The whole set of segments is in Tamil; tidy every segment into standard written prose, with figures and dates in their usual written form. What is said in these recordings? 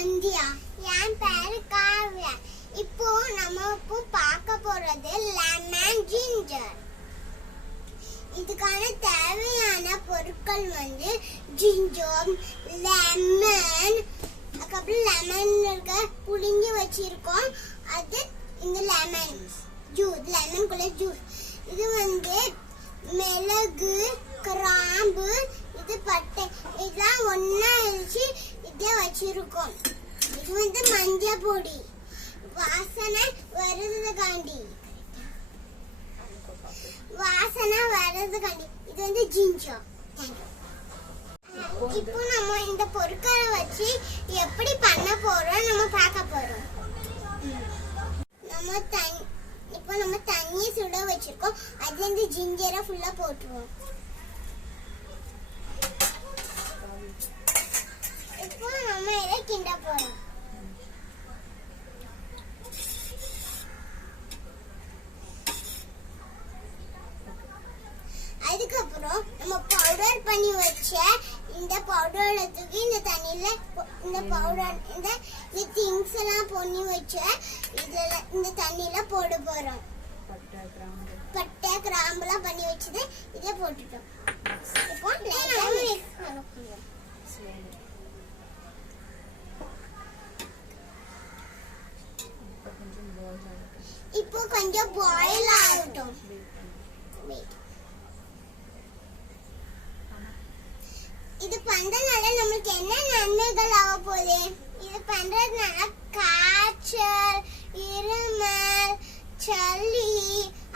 சந்தியா. என் பேரு காவ்யா. இப்போ நம்ம பார்க்க போறது லெமன் ஜிஞ்சர். இதுக்கான தேவையான பொருட்கள் வந்து ஜிஞ்சர், லெமன், அதுக்கப்புறம் லெமன் புளிஞ்சு வச்சிருக்கோம். அது இந்த லெமன் ஜூஸ், லெமன் குள்ள ஜூஸ். இது வந்து மிளகு, கிராம்பு, இது பட்டை, இதெல்லாம் ஒன்னா வச்சு இதே வச்சிருக்கோம். இது வந்து மஞ்சள் பொடி, வாசனை வருதுக்காண்டி. இது வந்து ஜிஞ்சர். இப்போ நம்ம இந்த பொருட்களை வச்சு எப்படி பண்ண போறோம் நம்ம பார்க்க போறோம். இப்போ நம்ம தண்ணி சுட வச்சிருக்கோம். அதுல இருந்து ஜிஞ்சரை ஃபுல்லா போட்டுருவோம். இப்போ நம்ம இதை கிண்ட போறோம். அதுக்கப்புறம் நம்ம பவுடர் பண்ணி வச்ச இந்த பவுடரை தூக்கி இந்த தண்ணியில இந்த பவுடர் இந்த திங்ஸ் எல்லாம் பண்ணி வச்ச இதுல இந்த தண்ணியில போட போறோம். பட்டை கிராம்புலாம் பண்ணி வச்சது இதை போட்டுட்டோம். இப்போ கொஞ்சம் பாயில் ஆகட்டும். இது பண்றதுனால நம்மளுக்கு என்ன நன்மைகள் ஆக போகுது? இது பண்றதுனால காய்ச்சல், இருமல், சளி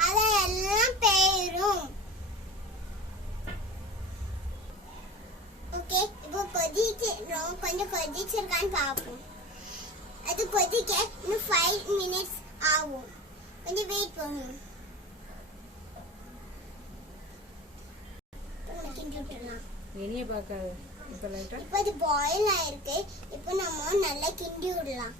அதெல்லாம் போயிடும். ஓகே, இப்போ கொஞ்சம் கொதிச்சிருக்கான்னு பார்ப்போம். அது கொதிக்க இன்னும் 5 minutes ஆகும். கொஞ்சம் வெயிட் பண்ணுவோம். வெளியே பார்க்காத. இப்போ இது பாயில் ஆயிருக்கு. இப்போ நம்ம நல்லா கிண்டி விடலாம்.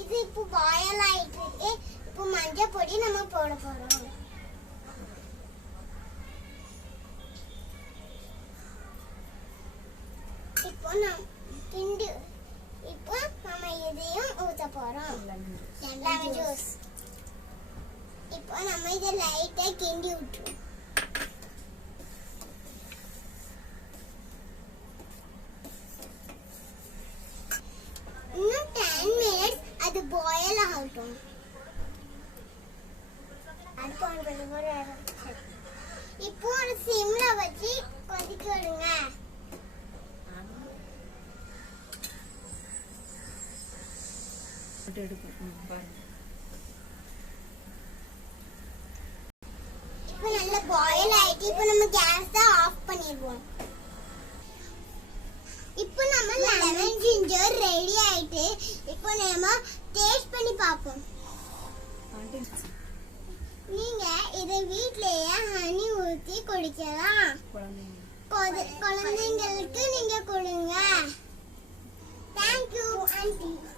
இது இப்போ பாயில் ஆயிட்டு இருக்கு. இப்போ மஞ்சள் பொடி நம்ம போட போறோம். இப்போ நம்ம இதையும் ஊத்த போறோம். Lemon juice. இப்போ நம்ம இதை லைட்டா கிண்டி விட்டுருவோம். இன்னும் 10 minutes அது பாயில் ஆகட்டும். இப்போ ஒரு சிம்ல வச்சு கொதிக்க விடுங்க. இப்போ நல்ல பாயில் ஆயிட்டு இப்போ நம்ம கேஸ் ஆஃப் பண்ணிடுவோம். இப்போ நம்ம லெமன் ஜிஞ்சர் ரெடி ஆயிட்டு இப்போ நம்ம டேஸ்ட் பண்ணி பார்ப்போம். நீங்க இதை வீட்லயே ஹனி ஊத்தி குடிக்கலாம். குழந்தைங்களுக்கு நீங்க கொடுங்க. Thank you, auntie.